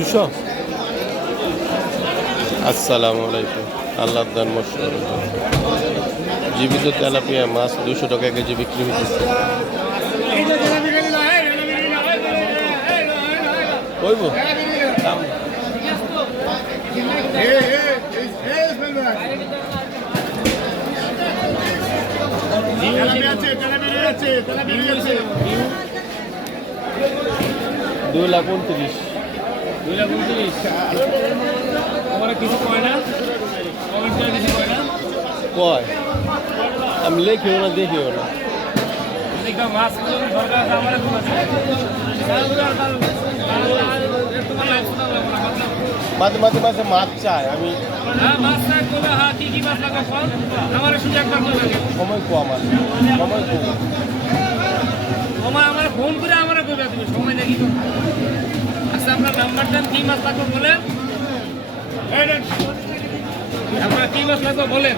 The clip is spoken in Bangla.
200। আসসালামু আলাইকুম। আল্লাহ দান মশাল জীবিত তেলাপিয়া মাছ 200 টাকা কেজি বিক্রি হচ্ছে। কইব দাম দুই লাখ 29। 2 লাখ 29। আমার কিছু কয় না, কমেন্ট করে কিছু কয় না। কয় আমি লেখিও না দেখিও না। দেখো মাছ দরকার আছে আমার খুব আছে। মাঝে মাঝে মাঝে মাছ চাই আমি। হ্যাঁ মাছ চাই কবে, হ্যাঁ কি কি মাছ লাগবে ফল আমার শুধু একবার বলে লাগে। সময় কম আছে, সময় কম। আমার ফোন করে আমার কবে তুমি সময় দেখি। আচ্ছা আপনার নাম্বার দেন, কি মাছ লাগবে বলেন। আপনার কি মাছ লাগবে বলেন।